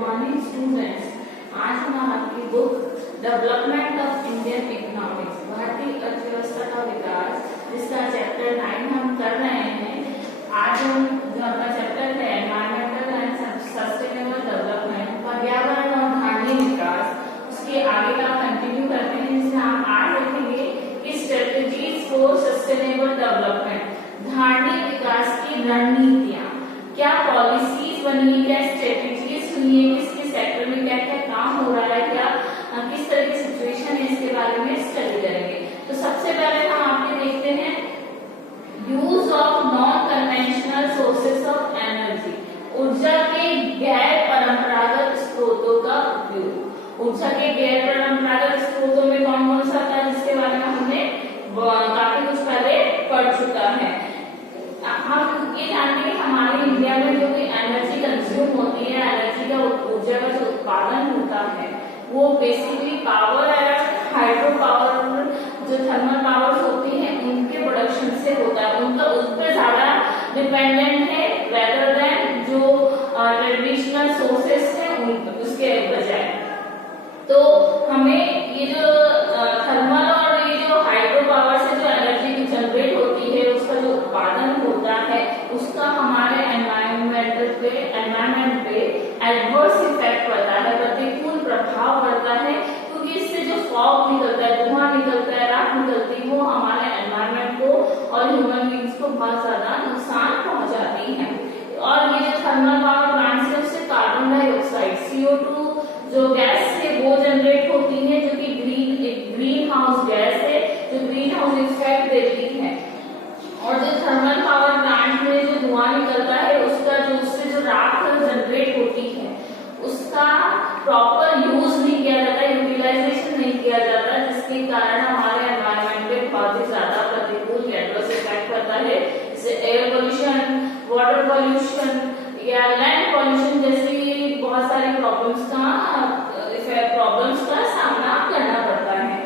Morning students. आज हम आपकी book development of Indian economics भारतीय अर्थव्यवस्था का विकास जिसका चैप्टर 9 हम कर रहे हैं। आज हम जो अपना चैप्टर है एनवायरमेंटल एंड सस्टेनेबल डेवलपमेंट पर्यावरण और धारणीय विकास उसके आगे का कंटिन्यू करते हैं, जिसमें हम आज देखेंगे कि स्ट्रेटजीज फॉर सस्टेनेबल डेवलपमेंट धारणीय विकास की रणनीतियां, क्या पॉलिसीज बनी है, क्या स्ट्रेटजीज हुई है, किसके सेक्टर में क्या क्या काम हो रहा है, क्या किस तरह की सिचुएशन है, इसके बारे में स्टडी करेंगे। तो सबसे पहले हम आपके देखते हैं use of non conventional sources of energy, ऊर्जा के गैर परंपरागत स्रोतों का उपयोग। ऊर्जा के गैर परंपरागत स्रोतों में कौन कौन सा था, जिसके बारे में हमने काफी कुछ पहले पढ़ चुका है। हम ये जानते हैं हमारे इंडिया में जो भी एनर्जी कंज्यूम होती है, एनर्जी का ऊर्जा का जो उत्पादन होता है वो basically power and hydro power जो थर्मल पावर्स होती हैं उनके प्रोडक्शन से होता है। उनका उस पर ज्यादा डिपेंडेंट है रेदर देन जो ट्रेडिशनल सोर्सेस हैं उसके बजाय। तो हमें ये जो थर्मल और ये जो हाइड्रो पावर से जो एनर्जी जनरेट होती है उसका जो उत्पादन होता है उसका हमारे एनवायरमेंट पे एडवर्स इफेक्ट पड़ता है, प्रतिकूल प्रभाव पड़ता है, क्योंकि इससे जो फॉग निकलता है, धुआं निकलता है, राख निकलती है, वो हमारे एनवायरमेंट को और ह्यूमन बींग्स को बहुत ज्यादा नुकसान पहुंचाती है। और ये जो थर्मल पावर प्लांट है उससे कार्बन डाइऑक्साइड CO2 जो गैस है वो जनरेट होती है, जो कि ग्रीन हाउस गैस है जो ग्रीन हाउस इफेक्ट देती है। और जो थर्मल पावर प्लांट में जो धुआं निकलता है उसका जो उससे जो राख जनरेट होती है उसका प्रॉपर यूज नहीं किया जाता, यूटिलाइजेशन नहीं किया जाता, जिसके कारण हमारे एनवायरमेंट पे बहुत ही ज्यादा प्रतिकूल एडवर्स इफेक्ट पड़ता है। जैसे एयर पोल्यूशन, वाटर पोल्यूशन या लैंड पोल्यूशन जैसी बहुत सारी प्रॉब्लम्स का सामना करना पड़ता है।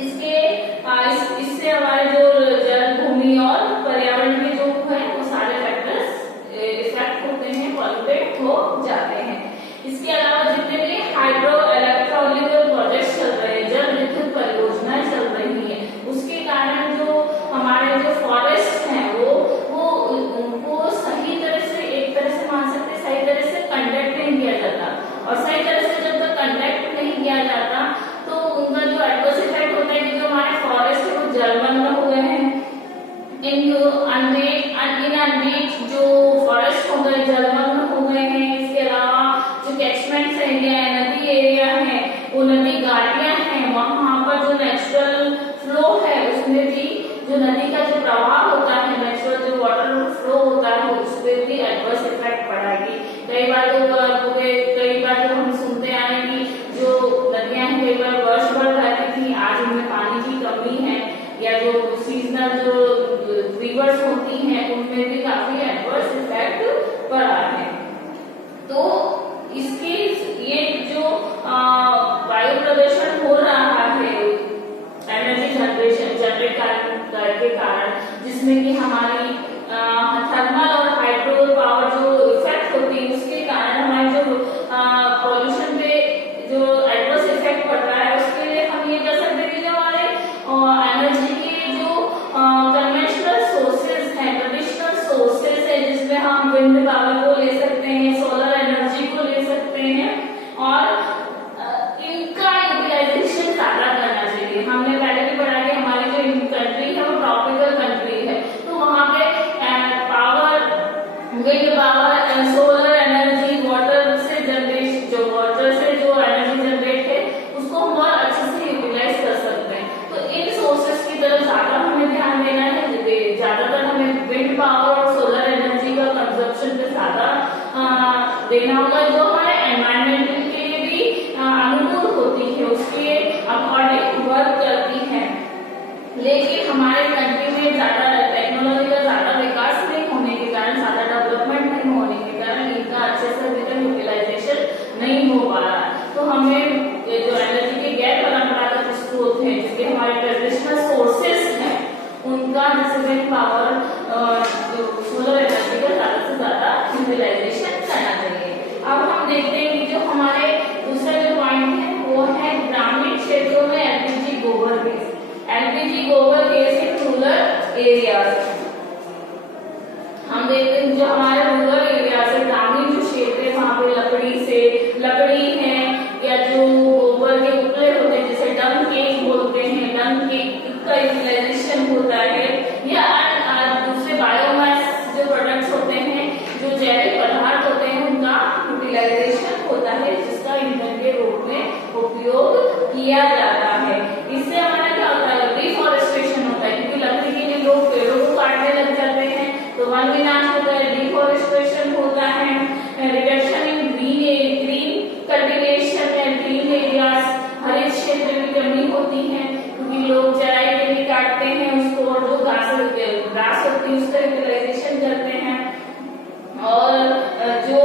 इससे हमारे जो जल, भूमि और पर्यावरण के जो है वो सारे फैक्टर्स इफेक्ट होते हैं, पॉल्यूटेड हो जाते हैं। इसके अलावा जितने भी हाइड्रो इलेक्ट्रोलिटिक प्रोजेक्ट्स चल रहे हैं, जल विद्युत परियोजनाएं चल रही है, उसके कारण जो हमारे जो फॉरेस्ट हैं वो उनको सही तरह से, एक तरह से मान सकते हैं सही तरह से कंडक्ट नहीं किया जाता। और सही तरह से जब तक कंडक्ट नहीं किया जाता तो उनका जो एडवर्स इफेक्ट होता है कि जो हमारे फॉरेस्ट है वो जलमग्न हो गए हैं, इन अनमेट जो फॉरेस्ट हो गए जलमग्न हो गए हैं। इसके अलावा जो कैचमेंट एरिया है, नदी एरिया है, वो नदी घाटियां हैं, वहां पर जो नेचुरल फ्लो है उसमें भी जो नदी का जो प्रवाह होता है, नेचुरल जो वाटर फ्लो होता है उस पर भी एडवर्स इफेक्ट पड़ेगी। कई बार जो हम सुनते आए कि जो नदियां हैं कई बार वर्ष भर रहती थी, आज उनमें पानी की कमी है, या जो सीजनल जो रिवर्स होती हैं उनमें भी काफी एडवर्स इफेक्ट पड़ा है। तो इसके ये जो वायु प्रदूषण हो रहा है एनर्जी जनरेट के कारण, जिसमें कि हमारी थर्मल और हाइड्रो पावर जो इफेक्ट होती है उसके कारण हमारे जो पॉल्यूशन पे जो एडवर्स इफेक्ट पड़ रहा है, उसके लिए हम ये कर सकते हैं कि जो हमारे एनर्जी के जो कन्वेंशनल सोर्सेज हैं, ट्रेडिशनल सोर्सेज है, जिसमें हम विंड पावर को ले सकते हैं, सोलर एनर्जी को ले सकते हैं, और इनका यूटिलाइजेशन ज्यादा करना चाहिए। हमने पहले भी पढ़ा कि हमारी जो कंट्री है वो ट्रॉपिकल कंट्री है, तो वहां पे power, wind power, solar energy, water से जनरेट जो एनर्जी जनरेट है उसको हम बहुत अच्छे से यूटिलाइज कर सकते हैं। तो इन सोर्सेस की तरफ ज्यादा हमें ध्यान देना है, ज्यादातर हमें विंड पावर और सोलर एनर्जी का कंजप्शन पे ज्यादा देना होगा, जो हमारे एनवायरमेंट के लिए भी अनुकूल होती है, उसके अकॉर्डिंग वर्क करती है। लेकिन हमारे कंट्री में ज्यादा टेक्नोलॉजी का ज्यादा विकास नहीं होने के कारण, ज्यादा डेवलपमेंट नहीं होने के कारण इनका अच्छे से अभी तक यूटिलाइजेशन नहीं हो पा रहा है। तो हमें जो एनर्जी के गैर परंपरागत स्रोत हैं, जिसके हमारे ट्रेडिशनल सोर्सेस हैं, उनका जैसे विंड पावर, सोलर एनर्जी का ज्यादा से ज्यादा यूटिलाइजेशन करना चाहिए। अब हम देखते भी उसका यूटिलाइजेशन करते हैं। और जो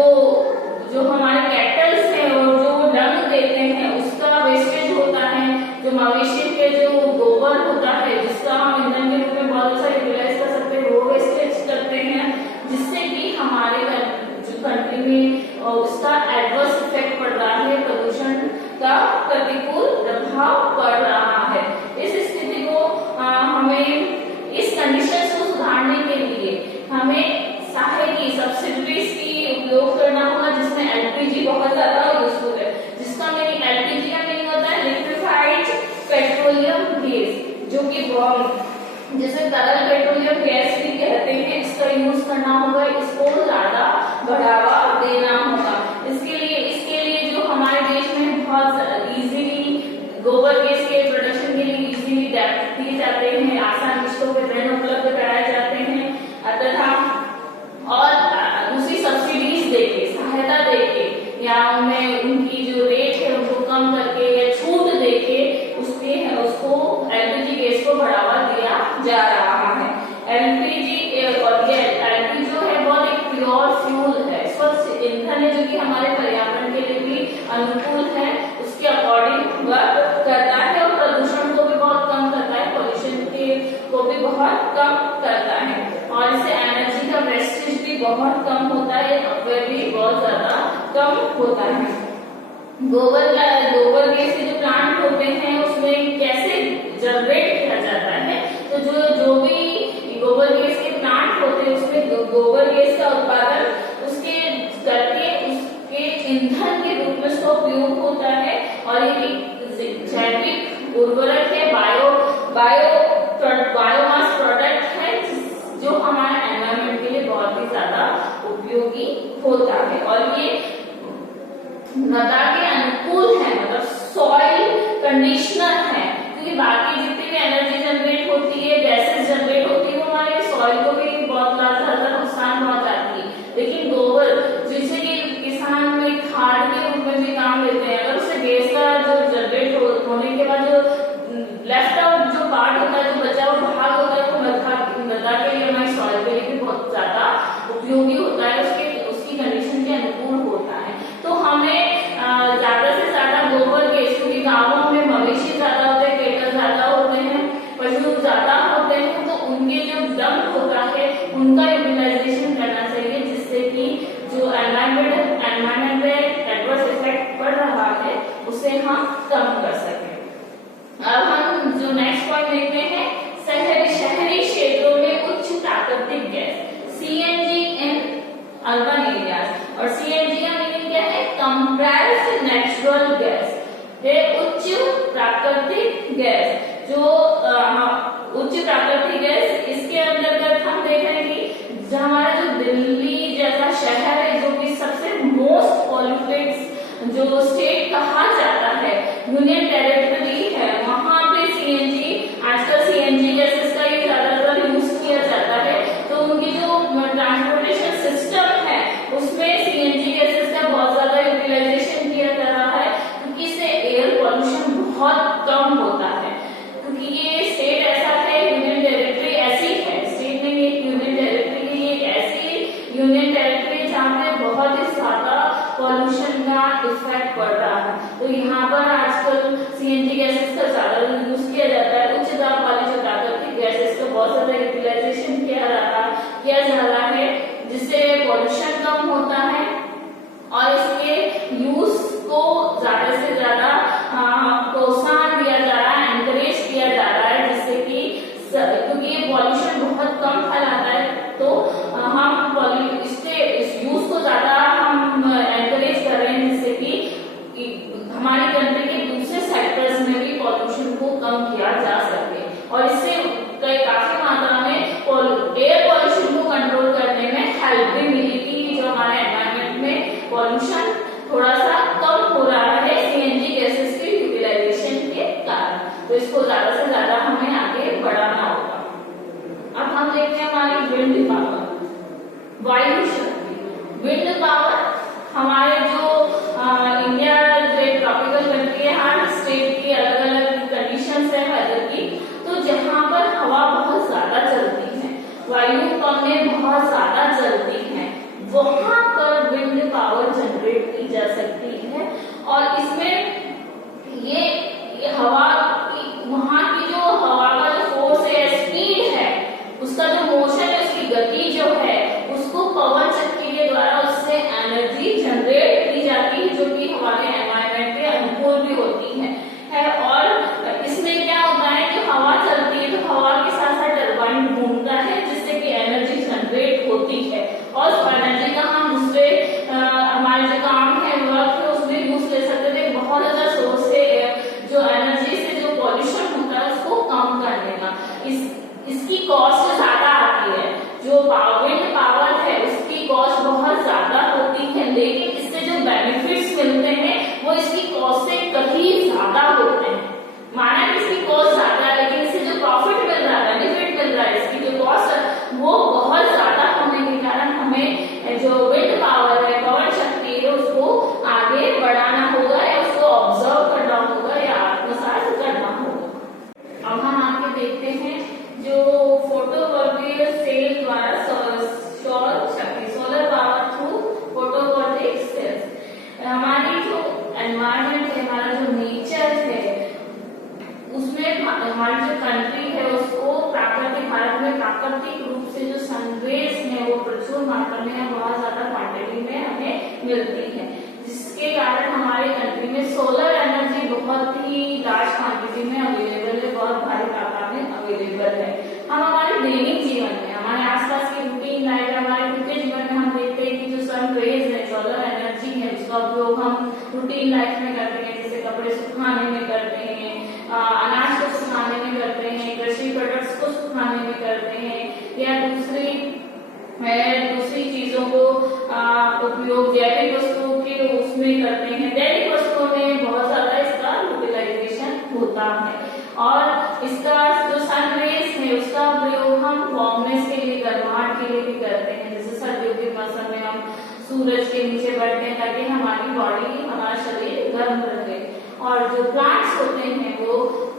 जो हमारे कैटल्स हैं और जो डंग देते हैं उसका वेस्टेज होता है, जो मवेशी के जो गोबर होता है जिसका हम ईंधन के रूप में बहुत अच्छा यूटिलाइज कर सकते हैं, वो वेस्टेज करते हैं, जिससे कि हमारे जो कंट्री में उसका एडवर्स इफेक्ट पड़ रहा है, प्रदूषण का प्रतिकूल प्रभाव पड़ रहा है। इस स्थिति को हमें, इस कंडीशन को सुधारने के लिए हमें सहायकी सब्सिडीज की उपयोग करना होगा, जिसमें एलपीजी बहुत ज्यादा यूजफुल है, जिसका मीनिंग, एलपीजी का मीनिंग होता है लिक्विफाइड पेट्रोलियम गैस, जो कि जिसे तरल पेट्रोलियम गैस भी कहते हैं, इसका यूज करना होगा, इसको ज्यादा बढ़ावा देना होगा। इसके लिए जो हमारे देश में बहुत इजीली गोबर गैस के प्रोडक्शन के लिए इजीली दिए जाते हैं, आसान किस्तों पे ऋण उपलब्ध कराए जाते हैं तथा और दूसरी सब्सिडीज देके, सहायता देके, या उनमें उनकी जो रेट है उनको कम करके या छूट देके उसको एलपीजी गैस को बढ़ावा दिया जा रहा है। एलपीजी और एलपीजी जो है बहुत एक प्योर फ्यूल है, स्वच्छ ईंधन है, जो कि हमारे पर्यावरण के लिए भी अनुकूल है, उसके अकॉर्डिंग वर्क करता है और प्रदूषण को भी बहुत कम करता है, पॉल्यूशन को भी बहुत कम करता है, और इससे एनर्जी का वेस्टेज भी बहुत कम होता है, अपव्यय भी बहुत ज्यादा कम होता है। गोबर गैस के जो प्लांट होते हैं उसमें कैसे जनरेट किया जाता है, तो जो भी गोबर गैस के प्लांट होते हैं उसमें गोबर गैस का उत्पादन उसके करके उसके ईंधन के रूप में उसका उपयोग होता है, और ये जैविक उर्वरक है, बायोमास प्रोडक्ट है, जो हमारे एनवायरमेंट के लिए बहुत ही ज्यादा उपयोगी होता है, और ये मृदा के अनुकूल है, मतलब सॉइल कंडीशनर है, क्योंकि बाकी जितनी भी एनर्जी जनरेट होती है, गैसेस जनरेट होती है, वो हमारे सॉइल को भी बहुत ज्यादा नुकसान पहुंचाती है, लेकिन गोबर जिसे कि किसान में खाद के रूप में भी काम लेते हैं, अगर उससे गैस का जो जनरेट होने के बाद जो लेफ्ट आउट जो पार्ट होता है, जो बचा हुआ भाग होता है, वो मृदा के लिए, हमारे सॉइल के लिए भी बहुत ज्यादा उपयोगी होता है, उसकी कंडीशन के अनुकूल होता है। तो हमें ज्यादा से ज्यादा गोबर गैस, क्योंकि गांवों में मवेशी ज्यादा होते हैं, कैटल ज्यादा होते हैं, पशु ज्यादा होते हैं, तो उनके जो डंग होता है उनका यूटिलाइजेशन करना चाहिए, जिससे कि जो एनवायरमेंट पे एडवर्स इफेक्ट पड़ रहा है उसे हम कम कर सकें। अब हम जो नेक्स्ट पॉइंट देखते हैं, शहरी क्षेत्रों में उच्च प्राकृतिक gas, CNG in urban areas, और सीएनजी का मीनिंग क्या है, कंप्रेस्ड नेचुरल गैस, ये उच्च प्राकृतिक गैस, जो उच्च प्राकृतिक गैस, इसके अंतर्गत हम देख रहे हैं कि जो हमारा जो दिल्ली जैसा शहर है, जो कि सबसे मोस्ट पॉल्यूटेड जो स्टेट कहा जाता है, यूनियन टेरिटरी है, वहां पे सीएनजी, आजकल सीएनजी गैसेस का ही ज्यादातर यूज किया जाता है, तो उनकी जो ट्रांसपोर्टेशन सिस्टम है उसमें सीएनजी गैसेस का बहुत ज्यादा यूटिलाइजेशन किया जा रहा है, क्योंकि इससे एयर पॉल्यूशन बहुत कम होता है, क्योंकि ये स्टेट ऐसा है, यूनियन टेरिटरी ऐसी है, स्टेट में ये यूनियन टेरिटरी एक ऐसी यूनियन टेरिटरी जहाँ पे बहुत ही ज्यादा पॉल्यूशन का इफेक्ट पड़ रहा है, तो यहाँ पर आजकल सीएनजी गैसेस का ज्यादा यूज किया जाता है, उच्च दाब वाली जो प्राकृतिक गैसेस का बहुत ज्यादा यूटिलाइजेशन किया जा रहा है, जिससे पॉल्यूशन कम होता है, और इसके यूज को ज्यादा से ज्यादा प्रोत्साहन दिया जा रहा है, एनकरेज किया जा रहा है, जिससे कि क्योंकि ये पॉल्यूशन बहुत कम फैलाता है, तो हम इस यूज को ज्यादा हम एनकरेज कर रहे हैं, जिससे कि हमारी कंट्री के दूसरे सेक्टर्स में भी पॉल्यूशन को कम किया जा सके, और इससे काफी मात्रा में एयर पॉल्यूशन को कंट्रोल करने में हेल्प भी मिलेगी, जो हमारे एनवायरमेंट में पॉल्यूशन थोड़ा सा कम हो रहा है सीएनजी गैसेस के यूटिलाइजेशन के कारण, तो इसको ज्यादा से ज्यादा हमें आगे बढ़ाना होगा। अब हम देखते हैं हमारी विंड पावर, वायु शक्ति। विंड पावर हमारे जो इंडिया जो ट्रॉपिकल कंट्री है, हर स्टेट की अलग अलग कंडीशंस है वेदर की, तो जहाँ पर हवा बहुत ज्यादा चलती है, वायु पवनें बहुत ज्यादा चलती हैं, वहां पर विंड पावर जनरेट की जा सकती है। और इसमें ये हवा की, वहां की जो हवा का जो फोर्स है, स्पीड है, उसका जो मोशन है, उसकी गति जो है, उसको पवन चक्की के द्वारा उससे एनर्जी जनरेट की जाती है, जो कि हमारे एनवायरमेंट के अनुकूल भी होती है। और इसमें क्या होता है कि हवा चलती है तो हवा के साथ साथ टरबाइन घूमता है, जिससे कि एनर्जी जनरेट होती है। और उस एनर्जी का हम दूसरे हमारे जो काम है, वर्क है, उसमें यूज ले सकते थे। बहुत ज्यादा सोर्स से जो एनर्जी से जो पॉल्यूशन होता है उसको कम करने का। इसकी कॉस्ट ज्यादा आती है, जो विंड पावर है उसकी कॉस्ट बहुत ज्यादा होती है, लेकिन इससे जो बेनिफिट्स मिलते हैं वो इसकी कॉस्ट से कहीं ज्यादा होते हैं। माना कि इसकी कॉस्ट ज्यादा है, लेकिन इससे जो प्रॉफिट मिल रहा है, बेनिफिट मिल रहा है, इसकी जो कॉस्ट है वो बहुत ज्यादा होने के कारण हमें जो विंड पावर है, पवन शक्ति है, उसको आगे बढ़ाना होगा या उसको ऑब्जर्व करना होगा या आत्मसात करना होगा। अब हम आगे देखते हैं जो फोटोवोल्टिक सेल द्वारा सौर शक्ति, solar power through photovoltaic sales. हमारी जो एनवायरमेंट है, हमारा जो नेचर है, उसमें हमारी जो कंट्री है उसको प्राकृतिक, भारत में प्राकृतिक रूप से जो सनरेज है वो प्रचुर मात्रा में, बहुत ज्यादा क्वांटिटी में हमें मिलती है, जिसके कारण हमारे कंट्री में सोलर एनर्जी बहुत ही लार्ज क्वांटिटी में अवेलेबल है, बहुत भारी मात्रा में अवेलेबल है। हम हमारे दैनिक जीवन में, हमारे आसपास की रूटीन लाइफ, हमारे नित्य जीवन में हम देखते हैं कि जो सन रेज है, सोलर एनर्जी है, उसका उपयोग हम रूटीन लाइफ में करते हैं, जैसे कपड़े सुखाने में करते हैं, अनाज को सुखाने में करते हैं, कृषि प्रोडक्ट्स को सुखाने में करते हैं, या दूसरी चीजों को उपयोग जैविक वस्तुओं के उसमें करते हैं। दैनिक वस्तुओं में बहुत ज्यादा इसका यूटिलाइजेशन होता है। और इसका जो सन रेज है उसका प्रयोग हम वार्मनेस के लिए, गर्माहट के लिए भी करते हैं। जैसे सर्दियों के मौसम में हम सूरज के नीचे बैठते हैं ताकि हमारी बॉडी, हमारा शरीर गर्म रहे। और जो प्लांट्स होते हैं वो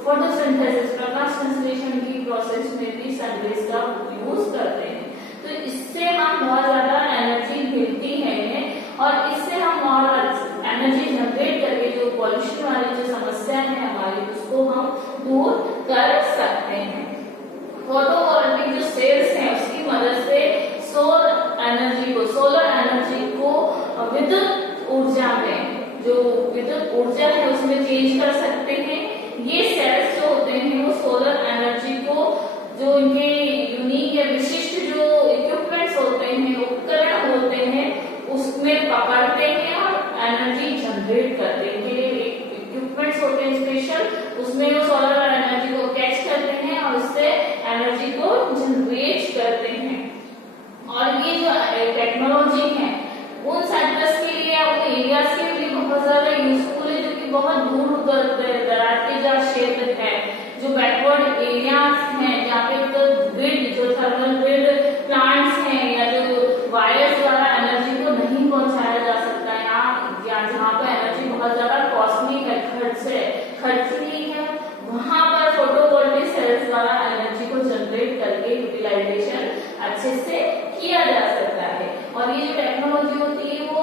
फोटोसिंथेसिस, प्रकाश संश्लेषण की प्रोसेस में भी सनरेज का यूज करते हैं। तो इससे हम बहुत ज्यादा एनर्जी मिलती है, और इससे हम और एनर्जी जनरेट करके जो पॉल्यूशन वाली जो समस्या है हमारी, उसको हम दूर कर सकते हैं। फोटोवोल्टिक जो सेल्स हैं उसकी मदद से सोलर एनर्जी को विद्युत ऊर्जा में, जो विद्युत ऊर्जा है उसमें चेंज कर सकते हैं। ये सेल्स जो होते हैं वो सोलर एनर्जी को, जो इनके यूनिक या विशिष्ट जो इक्विपमेंट्स होते हैं, उपकरण होते हैं, उसमें पकड़ते हैं और एनर्जी जनरेट करते हैं। ये इक्विपमेंट्स होते हैं स्पेशल, उसमें वो सोलर एनर्जी को कैच करते हैं और उससे एनर्जी को जनरेट करते हैं। और ये जो टेक्नोलॉजी है उन सेक्टर्स के लिए, उन एरियाज के लिए बहुत ज्यादा यूजफुल है, जो कि बहुत दूर दराज के जो क्षेत्र है, जो बैकवर्ड एरियाज हैं, जहाँ पे तो ग्रिड, जो थर्मल ग्रिड प्लांट्स हैं, या जो वायर्स द्वारा एनर्जी को नहीं पहुंचाया जा सकता है, या जहाँ पे एनर्जी बहुत ज्यादा कॉस्टली है, खर्चीली है, वहां पर फोटोवोल्टिक सेल्स द्वारा एनर्जी को जनरेट करके यूटिलाइजेशन अच्छे से किया जा सकता है। और ये जो टेक्नोलॉजी होती है वो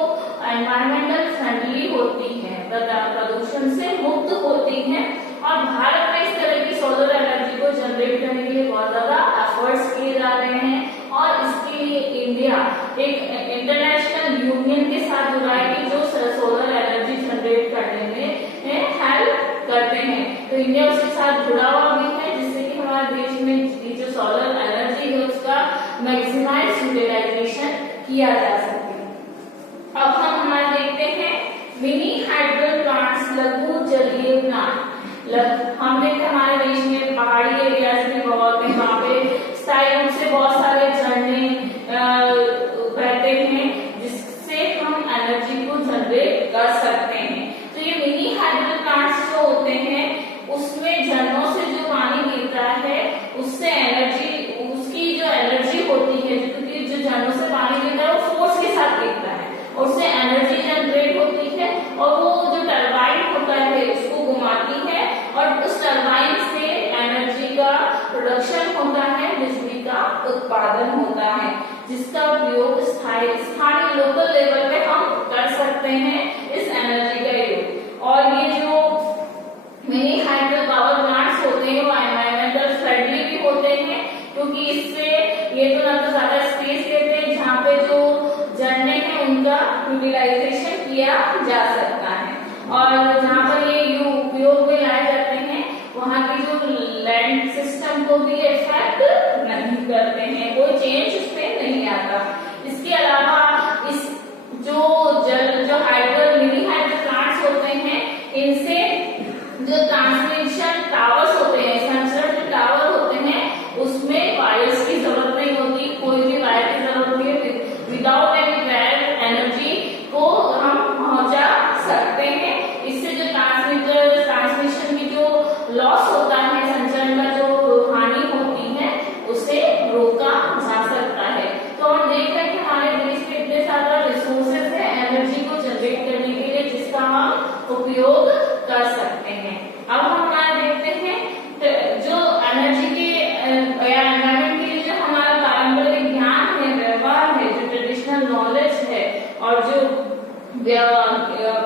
एनवायरमेंटल फ्रेंडली होती है, प्रदूषण से मुक्त होती है। और भारत में इस तरह की सोलर एनर्जी को जनरेट करने के लिए बहुत ज्यादा एफर्ट्स किए जा रहे हैं। और इसके लिए इंडिया एक इंटरनेशनल यूनियन के साथ जुड़ा है कि जो सोलर एनर्जी जनरेट करने में हेल्प करते हैं। तो इंडिया उसके साथ जुड़ा हुआ भी है, जिससे कि हमारे देश में जो सोलर एनर्जी है उसका मैक्सिमाइज यूटिलाइजेशन किया जा सके। अब हम हमारे देखते हैं मिनी हाइड्रो प्लांट्स, लघु जलीय प्लांट। हम देखते हैं हमारे देश में पहाड़ी एरियाज में बहुत है, वहाँ पे स्थायी रूप से बहुत सारे झरने बहते हैं, जिससे हम एनर्जी को जनरेट कर सकते हैं। तो ये मिनी हाइड्रो प्लांट्स जो होते हैं उसमें झरनों से जो पानी गिरता है उससे एनर्जी, उसकी जो एनर्जी होती है, क्योंकि जो झरनों से पानी गिरता है वो फोर्स के साथ गिरता है, और उससे एनर्जी जनरेट होती है, और वो जो टरबाइन होता है उसको घुमाती है, और उस टरबाइन से एनर्जी का प्रोडक्शन होता है, बिजली का उत्पादन होता है, जिसका उपयोग स्थानीय लोकल लेवल पे हम कर सकते हैं इस एनर्जी का यूज। और ये जो मिनी हाइड्रो पावर प्लांट्स होते हैं वो एनवायरमेंटल फ्रेंडली भी होते हैं, क्योंकि इससे ये तो ना तो ज्यादा स्पेस लेते हैं, जहाँ पे जो झरने हैं उनका यूटिलाइजेशन किया जा सकता है, और जहाँ पर ये उपयोग में लाए जाते हैं वहाँ की जो लैंड सिस्टम को भी इफेक्ट नहीं करते हैं, कोई चेंज उसमें नहीं आता। इसके अलावा इस जो मिनी हाइड्रो प्लांट्स होते हैं, इनसे जो ट्रांसमिशन टावर्स होते हैं, संचरण टावर होते हैं, उसमें वायर्स की जरूरत नहीं होती, कोई भी वायर की जरूरत नहीं है। विदाउट एनी वायर एनर्जी को हम पहुंचा सकते हैं। इससे जो ट्रांसमिशन की जो लॉस होता है, संचरण का जो हानि होती है, उसे रोका जा सकता है। तो हम देख रहे हैं कि हमारे देश में इतने सारे रिसोर्सेज है एनर्जी को जनरेट करने के लिए, जिसका हम उपयोग कर सकते हैं। अब हम हमारे देखते हैं जो एनर्जी के या एनवायरमेंट के लिए जो हमारा पारंपरिक ज्ञान है, व्यवहार है, जो ट्रेडिशनल नॉलेज है और जो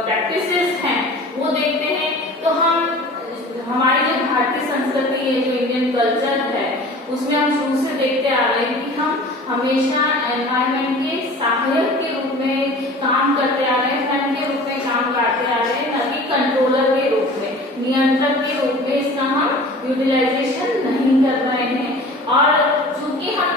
प्रैक्टिसेस हैं वो देखते हैं। तो हम हमारी जो भारतीय संस्कृति है, जो इंडियन कल्चर है, उसमें हम शुरू से देखते आ रहे हैं कि हम हमेशा एनवायरमेंट के सहायक के रूप में काम करते आ रहे हैं, फ्रेंड के रूप में काम करते आ रहे हैं, न कि कंट्रोलर के रूप में, नियंत्रक के रूप में इसका हम यूटिलाइजेशन नहीं कर रहे हैं। और चूंकि हम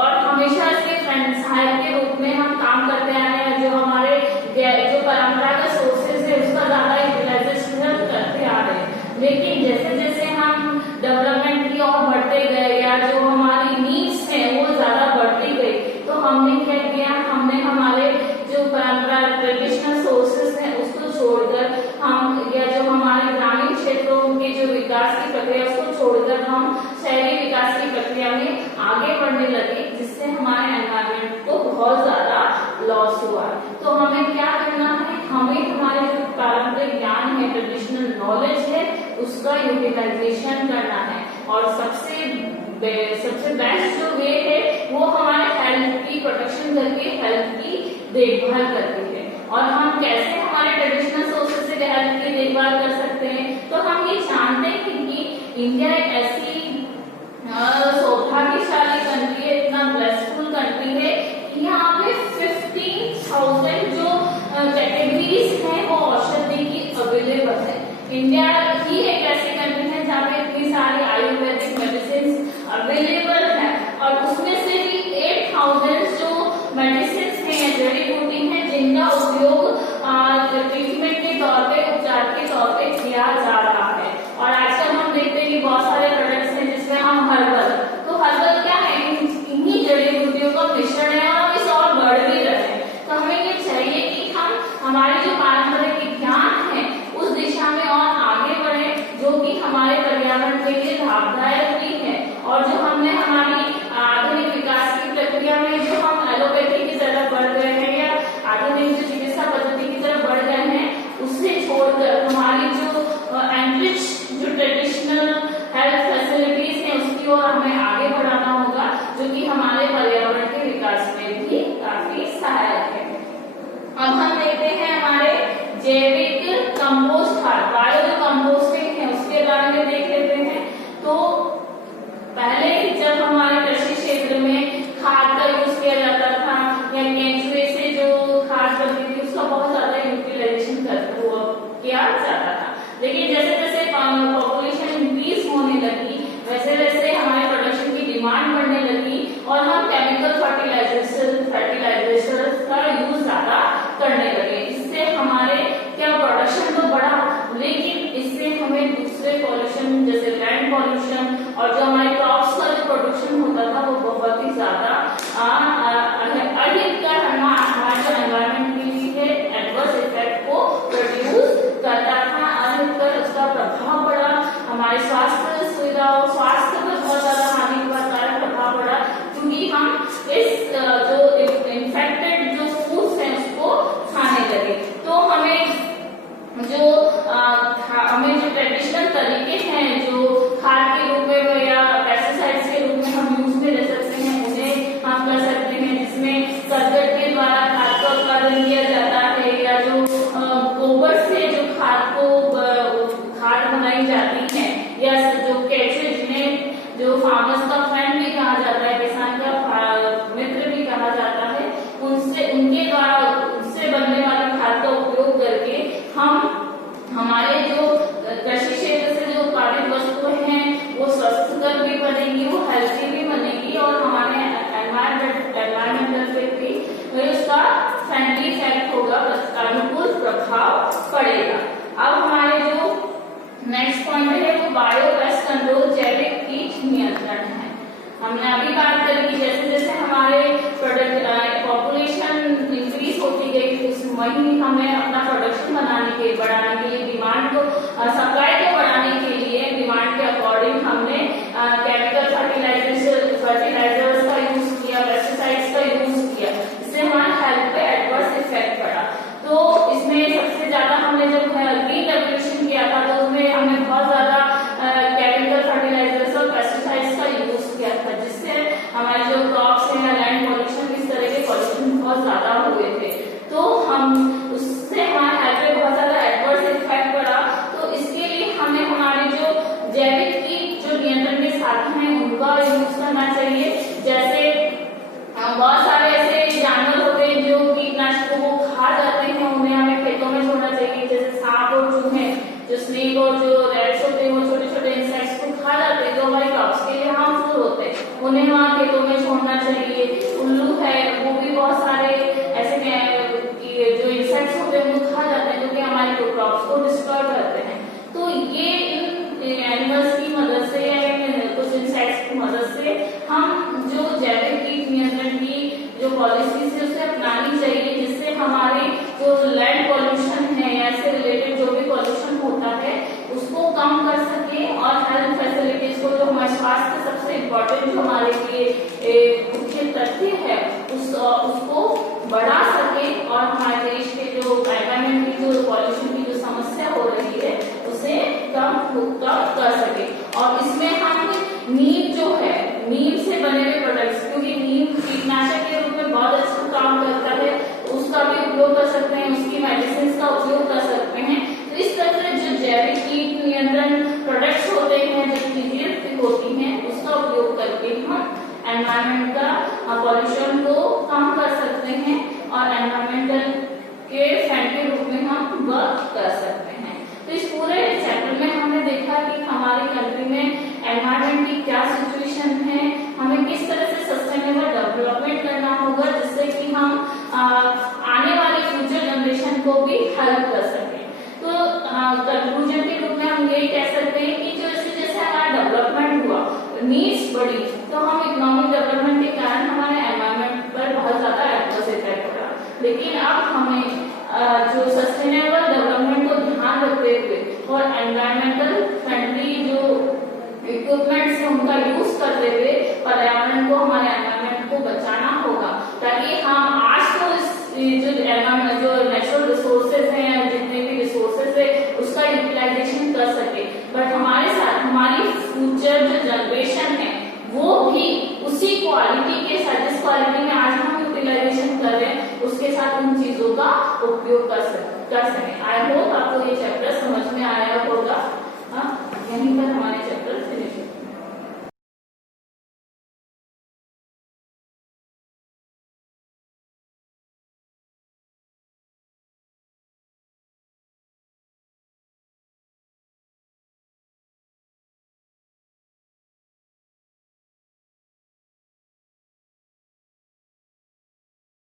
और हमेशा से सहायक के रूप में हम काम करते आ रहे हैं, जो हमारे जो परंपरागत सोर्सेज है उसका ज्यादा यूटिलाइजेशन करते आ रहे हैं। लेकिन जैसे जैसे हम डेवलपमेंट की ओर बढ़ते गए या जो हमारी नीड्स है वो ज्यादा बढ़ती गई, तो हमने क्या किया, हमने हमारे जो परंपरा ट्रेडिशनल सोर्सेज हैं उसको छोड़कर हम, या जो हमारे ग्रामीण क्षेत्रों के जो विकास की प्रक्रिया उसको छोड़कर हम शहरी विकास की प्रक्रिया में आगे बढ़ने लगे, जिससे हमारे एनवायरमेंट को बहुत ज्यादा लॉस हुआ। तो हमें क्या करना है, हमें हमारे जो पारंपरिक ज्ञान है, ट्रेडिशनल नॉलेज है, उसका यूटिलाइजेशन करना है। और सबसे बेस्ट जो वे है वो हमारे हेल्थ की प्रोटेक्शन करके हेल्थ की देखभाल करती है। और हम कैसे हमारे ट्रेडिशनल सोर्सेज से हेल्थ की देखभाल कर सकते हैं, तो हम ये जानते हैं कि इंडिया एक ऐसी सौभाग्यशाली कंट्री है, इतना ब्लेसफुल कंट्री है कि यहाँ पे 15,000 जो कैटेगरीज हैं वो औषधि की अवेलेबल है। इंडिया ही एक ऐसी कंट्री है जहाँ पे इतनी सारी आयुर्वेदिक मेडिसिन अवेलेबल है, और उसमें से भी 8,000 जो मेडिसिन है, जड़ी बूटी है, जिनका उपयोग ट्रीटमेंट के तौर पे, उपचार के तौर पे किया जा रहा है। और आजकल हम देखते हैं कि बहुत सारे प्रोडक्ट्स हैं जिसमें हम हर्बल, तो हर्बल क्या है, इन्हीं जड़ी बूटियों का मिश्रण है और इस और बढ़ भी रहे हैं। तो हमें ये चाहिए कि हम हमारे जो पारंपरिक ज्ञान है उस दिशा में और आगे बढ़े, जो कि हमारे पर्यावरण के लिए लाभदायक भी है। और जो हमने हमारी आधुनिक विकास की प्रक्रिया में जो हम एलोपैथी की तरफ बढ़ गए हैं या आधुनिक जो चिकित्सा पद्धति की तरफ बढ़ गए हैं, उसे छोड़कर हमारी जो एनरिच जो ट्रेडिशनल हेल्थ फैसिलिटीज हैं उसकी ओर हमें आगे बढ़ाना होगा, जो कि हमारे पर्यावरण के विकास में भी काफी सहायक है। अब हम देखते हैं हमारे जैविक कंपोस्ट खाद, बायो जो कंपोस्टिंग है उसके बारे में देख लेते हैं। तो पहले जब हमारे कृषि क्षेत्र में खाद का यूज किया जाता था या केंचुए से जो खाद बनती थी उसका बहुत ज्यादा यूटिलाइजेशन किया उत्पादन किया जाता है, या जो गोबर से जो खाद बनाई जाती है, या जो केचुए जिन्हें जो फार्मर्स का फ्रेंड भी कहा जाता है, किसान का मित्र भी कहा जाता है, उनके द्वारा उससे बनने वाले खाद का उपयोग करके हम हमारे जो कृषि क्षेत्र से जो उत्पादित वस्तुएं हैं वो स्वस्थकर भी बनेगी, वो हेल्थी भी बनेगी, और हमारे एनवायरमेंटल पे भी उसका फ्रेंडली इफेक्ट होगा, अनुकूल प्रभाव पड़ेगा। अब हमारे जो नेक्स्ट पॉइंट है वो बायोपेस्ट कंट्रोल, जैविक कीट नियंत्रण है। हमने अभी बात करी कि जैसे जैसे हमारे पॉपुलेशन इंक्रीज होती गई, वही हमें अपना प्रोडक्शन बढ़ाने के लिए डिमांड को, सप्लाई को बढ़ाने के लिए डिमांड के अकॉर्डिंग हमने केमिकल फर्टिलाइजर्स का यूज किया, पेस्टिसाइड्स का यूज किया, इससे हमारे हेल्थ पे एडवर्स इफेक्ट पड़ा। तो इसमें सबसे ज्यादा हमने जब ग्रीन रेवोल्यूशन किया था तो उसमें हमने बहुत ज्यादा केमिकल फर्टिलाइजर्स और पेस्टिसाइड्स का यूज किया था, जिससे हमारे जो क्रॉप्स हैं, लैंड पॉल्यूशन, इस तरह के पॉल्यूशन बहुत ज्यादा हुए थे। तो हम उससे हमारे हेल्थ पे बहुत ज्यादा एडवर्स इफेक्ट पड़ा। तो इसके लिए हमें हमारे जो जैविक कीट जो नियंत्रण के साधन हैं उनका यूज करना चाहिए। जैसे बहुत सारे ऐसे जानवर होते हैं जो कीटनाशकों को खा जाते हैं, उन्हें हमें खेतों में छोड़ना चाहिए। जैसे सांप और चूहे, जो स्नेक और जो रैट्स होते हैं, वो छोटे छोटे इंसेक्ट्स को खा जाते हैं जो हमारे क्रॉप्स के लिए हार्मफुल होते हैं, उन्हें वहाँ खेतों में छोड़ना चाहिए। उल्लू है, वो भी बहुत सारे ऐसे जो इंसेक्ट्स होते हैं उनको खा जाते हैं, जो कि हमारे क्रॉप्स को डिस्ट्रॉय करते हैं। तो ये इन एनिमल्स की मदद से या कुछ इंसेक्ट्स की मदद से हम जो जैविक कीट नियंत्रण की जो पॉलिसीज है उसे अपनानी चाहिए, जिससे हमारे जो लैंड पॉल्यूशन है या इससे रिलेटेड जो भी पॉल्यूशन होता है उसको कम कर सके, और हेल्थ फैसिलिटीज को, जो हमारे स्वास्थ्य सबसे इम्पोर्टेंट जो हमारे लिए मुख्य तथ्य है, उसको बढ़ा सके, और हमारे देश के जो एनवायरमेंट की जो पॉल्यूशन की जो समस्या हो रही है उसे कम कर सके। और इसमें हम नीम जो है, नीम से बने हुए प्रोडक्ट्स, क्योंकि नीम कीटनाशक के रूप में बहुत अच्छा काम करता है, उसका भी उपयोग कर सकते हैं, उसकी मेडिसिन का उपयोग कर सकते हैं। तो इस तरह से जो जैविक कीट नियंत्रण प्रोडक्ट्स होते हैं, जो चीजें होती हैं, उसका उपयोग करके हम एनवायरमेंट का पॉल्यूशन को कम कर सकते हैं और एनवायरमेंटल के फ्रेंड के रूप में हम वर्क कर सकते हैं। तो इस पूरे चैप्टर में हमने देखा कि हमारी कंट्री में एनवायरमेंट की क्या सिचुएशन है, हमें किस तरह से सस्टेनेबल डेवलपमेंट करना होगा, जिससे कि हम आने वाले फ्यूचर जनरेशन को भी हेल्प कर सकें। तो कंक्लूजन के रूप में हम यही कह सकते हैं कि जैसे जैसे हमारा डेवलपमेंट हुआ, नीड्स बढ़ी, तो हम इकोनॉमिक डेवलपमेंट के कारण हमारे एनवायरमेंट पर बहुत ज्यादा एडवर्स इफेक्ट पड़ा। लेकिन अब हमें जो सस्टेनेबल डेवलपमेंट को ध्यान रखते हुए और एनवायरमेंटल फ्रेंडली जो इक्विपमेंट्स है उनका यूज करते हुए पर्यावरण को, हमारे एनवायरमेंट को बचाना होगा, ताकि हम आज तो जो नेचुरल रिसोर्सेज हैं, जितने भी रिसोर्सेज है, उसका यूटिलाइजेशन कर सके, बट हमारे साथ हमारी फ्यूचर जो जनरेशन है वो भी उसी क्वालिटी के साथ, जिस क्वालिटी में आज हम यूटिलाइजेशन कर रहे हैं, उसके साथ उन चीजों का उपयोग कर सके। आई होप आपको ये चैप्टर समझ में आया